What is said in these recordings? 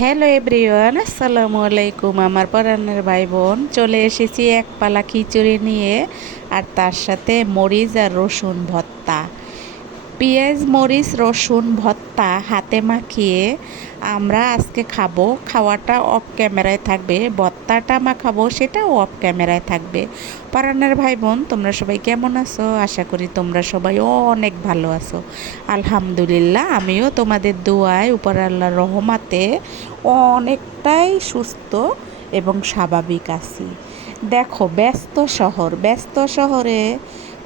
Hello everyone, আসসালামু আলাইকুম। আমার পরাণের ভাই বোন, চলে এসেছি এক পালা খিচুড়ি নিয়ে, আর তার সাথে মরিচ আর রসুন ভর্তা। পেঁয়াজ মরিচ রসুন ভর্তা হাতে মাখিয়ে আমরা আজকে খাবো। খাওয়াটা অফ ক্যামেরায় থাকবে, ভর্তাটা মাখাবো সেটাও অফ ক্যামেরায় থাকবে। পরাণের ভাই বোন, তোমরা সবাই কেমন আছো? আশা করি তোমরা সবাই অনেক ভালো আছো। আলহামদুলিল্লাহ, আমিও তোমাদের দোয়ায় উপর আল্লাহর রহমাতে অনেকটাই সুস্থ এবং স্বাভাবিক আছি। দেখো, ব্যস্ত শহরে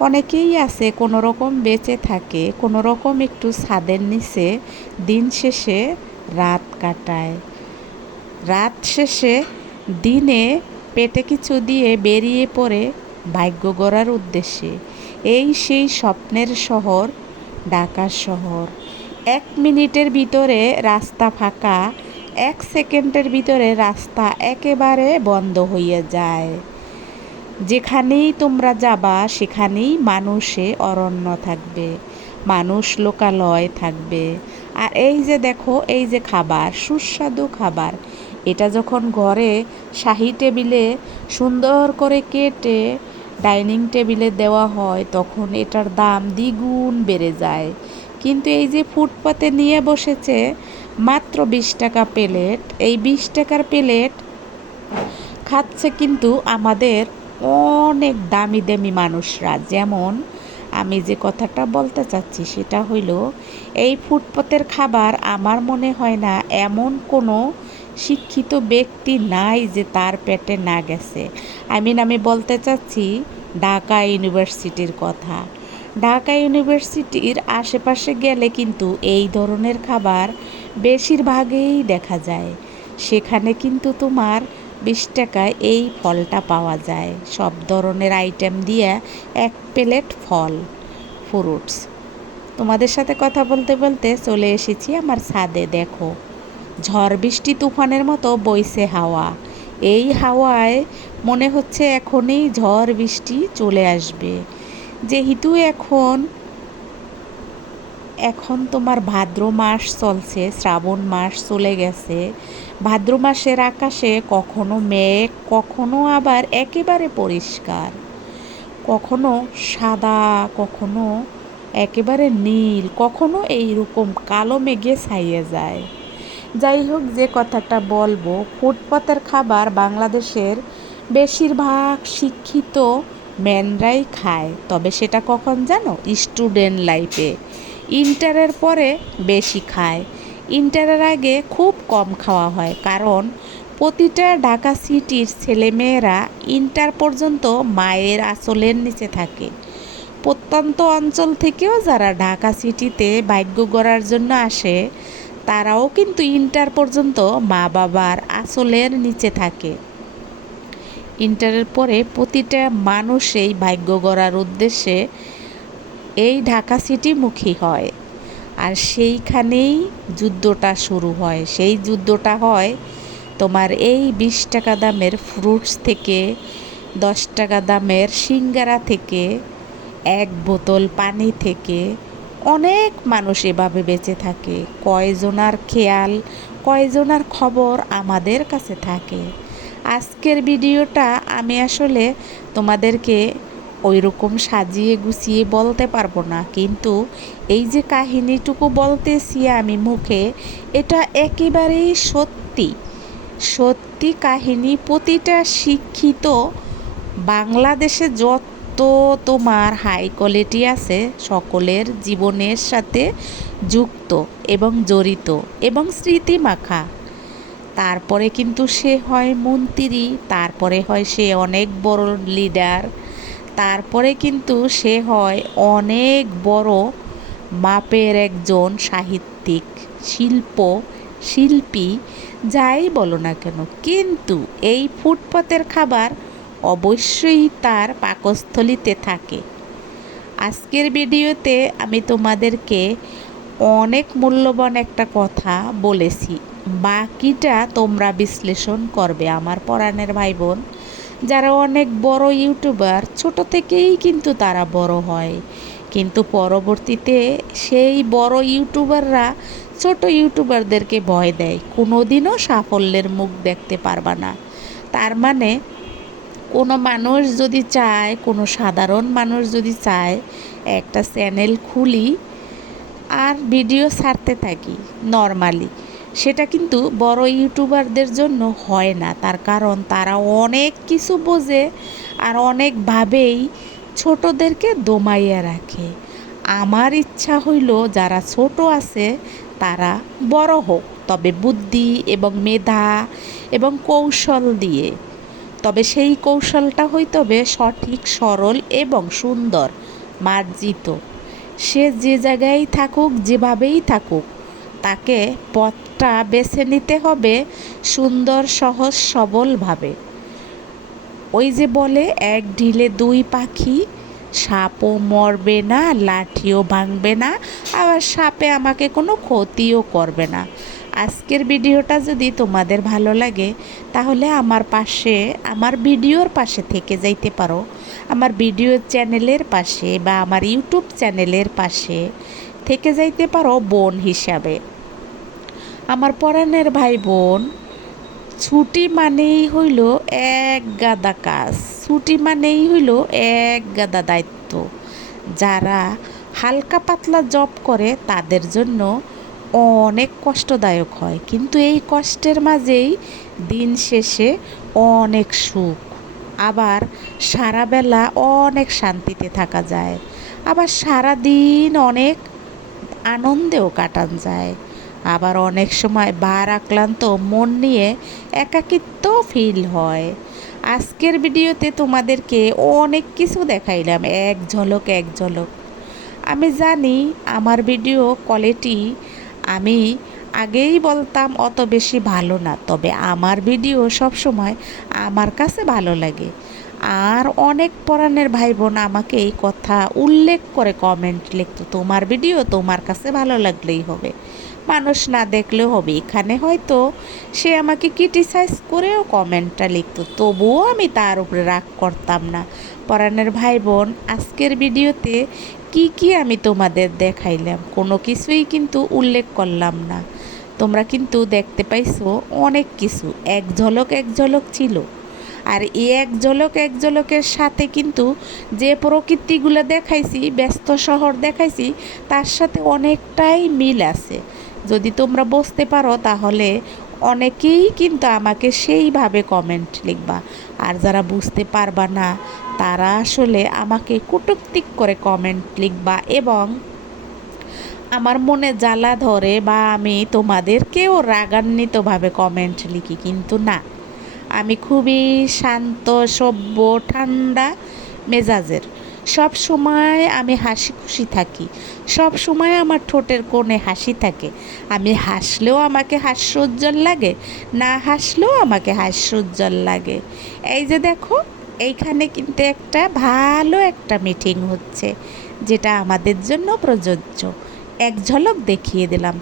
অনেকেই আছে কোনো রকম বেঁচে থাকে, কোনো রকম একটু ছাদের নিচে দিন শেষে রাত কাটায়। রাত শেষে দিনে পেটে কিছু দিয়ে বেরিয়ে পড়ে ভাগ্য গড়ার উদ্দেশ্যে। এই সেই স্বপ্নের শহর, ঢাকা শহর। 1 মিনিটের ভিতরে রাস্তা ফাঁকা, 1 সেকেন্ডের ভিতরে রাস্তা একেবারে বন্ধ হয়ে যায়। যেখানেই তোমরা যাবা সেখানেই মানুষে অরণ্য থাকবে, মানুষ লোকালয় থাকবে। আর এই যে দেখো, এই যে খাবার, সুস্বাদু খাবার, এটা যখন ঘরে শাহী টেবিলে সুন্দর করে কেটে ডাইনিং টেবিলে দেওয়া হয়, তখন এটার দাম দ্বিগুণ বেড়ে যায়। কিন্তু এই যে ফুটপাতে নিয়ে বসেছে মাত্র 20 টাকা প্লেট, এই 20 টাকার প্লেট খাচ্ছে কিন্তু আমাদের অনেক দামি দামি মানুষরা। যেমন আমি যে কথাটা বলতে চাচ্ছি সেটা হইল, এই ফুটপাতের খাবার আমার মনে হয় না এমন কোনো শিক্ষিত ব্যক্তি নাই যে তার পেটে না গেছে। আমি বলতে চাচ্ছি ঢাকা ইউনিভার্সিটির কথা। ঢাকা ইউনিভার্সিটির আশেপাশে গেলে কিন্তু এই ধরনের খাবার বেশিরভাগই দেখা যায়। সেখানে কিন্তু তোমার 20 টাকায় এই ফলটা পাওয়া যায়, সব ধরনের আইটেম দিয়ে 1 প্লেট ফল, ফ্রুটস। তোমাদের সাথে কথা বলতে বলতে চলে এসেছি আমার ছাদে। দেখো, ঝড় বৃষ্টি তুফানের মতো বইছে হাওয়া। এই হাওয়ায় মনে হচ্ছে এখনই ঝড় বৃষ্টি চলে আসবে। যেহেতু এখন এখন তোমার ভাদ্র মাস চলছে, শ্রাবণ মাস চলে গেছে। ভাদ্র মাসের আকাশে কখনো মেঘ, কখনো আবার একেবারে পরিষ্কার, কখনো সাদা, কখনো একেবারে নীল, কখনো এইরকম কালো মেঘে ছাইয়ে যায়। যাই হোক, যে কথাটা বলবো, ফুটপাতের খাবার বাংলাদেশের বেশিরভাগ শিক্ষিত ম্যানরাই খায়। তবে সেটা কখন জানো? স্টুডেন্ট লাইফে, ইন্টারের পরে বেশি খায়। ইন্টারের আগে খুব কম খাওয়া হয়, কারণ প্রতিটা ঢাকা সিটির ছেলেমেয়েরা ইন্টার পর্যন্ত মায়ের আঁচলের নিচে থাকে। প্রত্যন্ত অঞ্চল থেকেও যারা ঢাকা সিটিতে ভাগ্য গড়ার জন্য আসে, তারাও কিন্তু ইন্টার পর্যন্ত মা বাবার আঁচলের নিচে থাকে। ইন্টারের পরে প্রতিটা মানুষই ভাগ্য গড়ার উদ্দেশ্যে এই ঢাকা সিটিমুখী হয়। আর সেইখানেই যুদ্ধটা শুরু হয়। সেই যুদ্ধটা হয় তোমার এই 20 টাকা দামের ফ্রুটস থেকে, 10 টাকা দামের সিঙ্গারা থেকে, 1 বোতল পানি থেকে। অনেক মানুষ এভাবে বেঁচে থাকে। কয়জনার খেয়াল, কয়জনার খবর আমাদের কাছে থাকে। আজকের ভিডিওটা আমি আসলে তোমাদেরকে ওই রকম সাজিয়ে গুছিয়ে বলতে পারবো না, কিন্তু এই যে কাহিনীটুকু বলতেছি আমি মুখে, এটা একেবারেই সত্যি সত্যি কাহিনী। প্রতিটা শিক্ষিত বাংলাদেশে যত তোমার হাই কোয়ালিটি আছে, সকলের জীবনের সাথে যুক্ত এবং জড়িত এবং স্মৃতিমাখা। তারপরে কিন্তু সে হয় মন্ত্রী, তারপরে হয় সে অনেক বড় লিডার, তারপরে কিন্তু সে হয় অনেক বড় মাপের একজন সাহিত্যিক, শিল্পী, যাই বলো না কেন। কিন্তু এই ফুটপাতের খাবার অবশ্যই তার পাকস্থলিতে থাকে। আজকের ভিডিওতে আমি তোমাদেরকে অনেক মূল্যবান একটা কথা বলেছি, বাকিটা তোমরা বিশ্লেষণ করবে আমার পরাণের ভাই বোন। যারা অনেক বড় ইউটিউবার, ছোট থেকেই কিন্তু তারা বড় হয়, কিন্তু পরবর্তীতে সেই বড় ইউটিউবাররা ছোট ইউটিউবারদেরকে ভয় দেয়, কোনোদিনও সাফল্যের মুখ দেখতে পারবা না। তার মানে কোনো মানুষ যদি চায়, কোনো সাধারণ মানুষ যদি চায় একটা চ্যানেল খুলি আর ভিডিও ছাড়তে থাকি নর্মালি, সেটা কিন্তু বড় ইউটিউবারদের জন্য হয় না। তার কারণ তারা অনেক কিছু বোঝে আর অনেকভাবেই ছোটদেরকে দমাইয়া রাখে। আমার ইচ্ছা হইল যারা ছোট আছে তারা বড় হোক, তবে বুদ্ধি এবং মেধা এবং কৌশল দিয়ে। তবে সেই কৌশলটা হইতে হবে সঠিক, সরল এবং সুন্দর মার্জিত। সে যে জায়গায় থাকুক, যেভাবেই থাকুক, তাকে পথটা বেছে নিতে হবে সুন্দর, সহজ, সবলভাবে। ওই যে বলে, এক ঢিলে দুই পাখি, সাপও মরবে না, লাঠিও ভাঙবে না, আবার সাপে আমাকে কোনো ক্ষতিও করবে না। আজকের ভিডিওটা যদি তোমাদের ভালো লাগে তাহলে আমার ভিডিওর পাশে থেকে যাইতে পারো, আমার ভিডিও চ্যানেলের পাশে বা আমার ইউটিউব চ্যানেলের পাশে থেকে যাইতে পারো বোন হিসাবে। আমার পরাণের ভাই বোন, ছুটি মানেই হইল এক গাদা কাজ, ছুটি মানেই হইল এক গাদা দায়িত্ব। যারা হালকা পাতলা জব করে তাদের জন্য অনেক কষ্টদায়ক হয়, কিন্তু এই কষ্টের মাঝেই দিন শেষে অনেক সুখ। আবার সারাবেলা অনেক শান্তিতে থাকা যায়, আবার সারা দিন অনেক আনন্দেও কাটান যায়। আবার অনেক সময় ভারাক্লান্ত মন নিয়ে একাকিত্ব ফিল হয়। আজকের ভিডিওতে তোমাদেরকে অনেক কিছু দেখাইলাম, এক ঝলক। আমি জানি আমার ভিডিও কোয়ালিটি আমি আগেই বলতাম অত বেশি ভালো না, তবে আমার ভিডিও সবসময় আমার কাছে ভালো লাগে। আর অনেক পরাণের ভাই বোন আমাকে এই কথা উল্লেখ করে কমেন্ট লিখতো, তোমার ভিডিও তোমার কাছে ভালো লাগলেই হবে, মানুষ না দেখলেও হবে। এখানে হয়তো সে আমাকে ক্রিটিসাইজ করেও কমেন্টটা লিখতো, তবুও আমি তার উপরে রাগ করতাম না। পরাণের ভাই বোন, আজকের ভিডিওতে কি আমি তোমাদের দেখাইলাম কোনো কিছুই কিন্তু উল্লেখ করলাম না। তোমরা কিন্তু দেখতে পাইছো অনেক কিছু, এক ঝলক ছিল। আর এই এক ঝলকের সাথে কিন্তু যে প্রকৃতিগুলো দেখাইছি, ব্যস্ত শহর দেখাইছি, তার সাথে অনেকটাই মিল আছে। যদি তোমরা বুঝতে পারো তাহলে অনেকেই কিন্তু আমাকে সেইভাবে কমেন্ট লিখবা। আর যারা বুঝতে পারবা না তারা আসলে আমাকে কটূক্তি করে কমেন্ট লিখবা এবং আমার মনে জ্বালা ধরে, বা আমি তোমাদেরকেও রাগান্বিতভাবে কমেন্ট লিখি। কিন্তু না, আমি খুবই শান্ত, সভ্য, ঠান্ডা মেজাজের। সব সময় আমি হাসি খুশি থাকি, সব সময় আমার ঠোঁটের কোণে হাসি থাকে। আমি হাসলেও আমাকে হাস্যোজ্জ্বল লাগে, না হাসলেও আমাকে হাস্যোজ্জ্বল লাগে। এই যে দেখো, এইখানে কিন্তু ভালো একটা মিটিং হচ্ছে, যেটা আমাদের জন্য প্রযোজ্য। এক ঝলক দেখিয়ে দিলাম,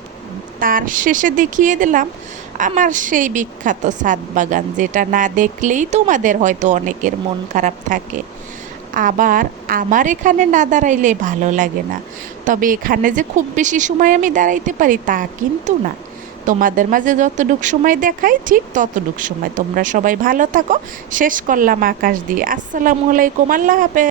তার শেষে দেখিয়ে দিলাম আমার সেই বিখ্যাত ছাদ বাগান, যেটা না দেখলেই তোমাদের হয়তো অনেকের মন খারাপ থাকে। আবার আমার এখানে না দাঁড়াইলে ভালো লাগে না, তবে এখানে যে খুব বেশি সময় আমি দাঁড়াইতে পারি তা কিন্তু না। তোমাদের মাঝে যতটুক সময় দেখাই ঠিক ততটুক সময়। তোমরা সবাই ভালো থাকো। শেষ করলাম আকাশ দিয়ে। আসসালামু আলাইকুম, আল্লাহ হাফেজ।